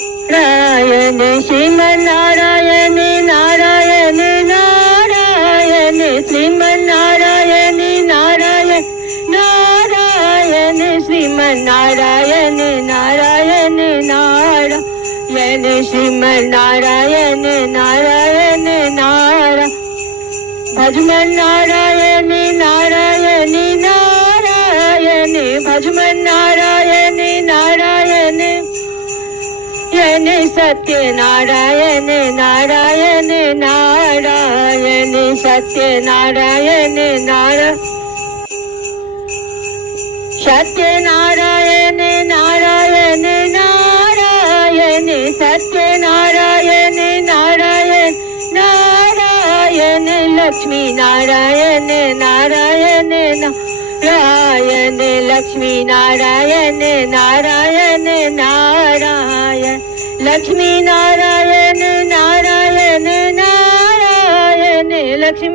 Narayan Sriman Narayana Narayan Narayan Sriman Narayana Narayan Narayan Sriman Narayana Narayan Narayan Sriman Narayana Narayan Narayan Bhajman Narayan Narayan Narayan Bhajman Narayan Narayan Satya Narayan Narayan Narayan Satya Narayan Narayan Satya Narayan Narayan Narayan Satya Narayan Narayan Narayan Lakshmi Narayan Narayan Narayan Lakshmi Narayan Narayan Narayan Lakshmi Narayan Narayan Narayan Lakshmi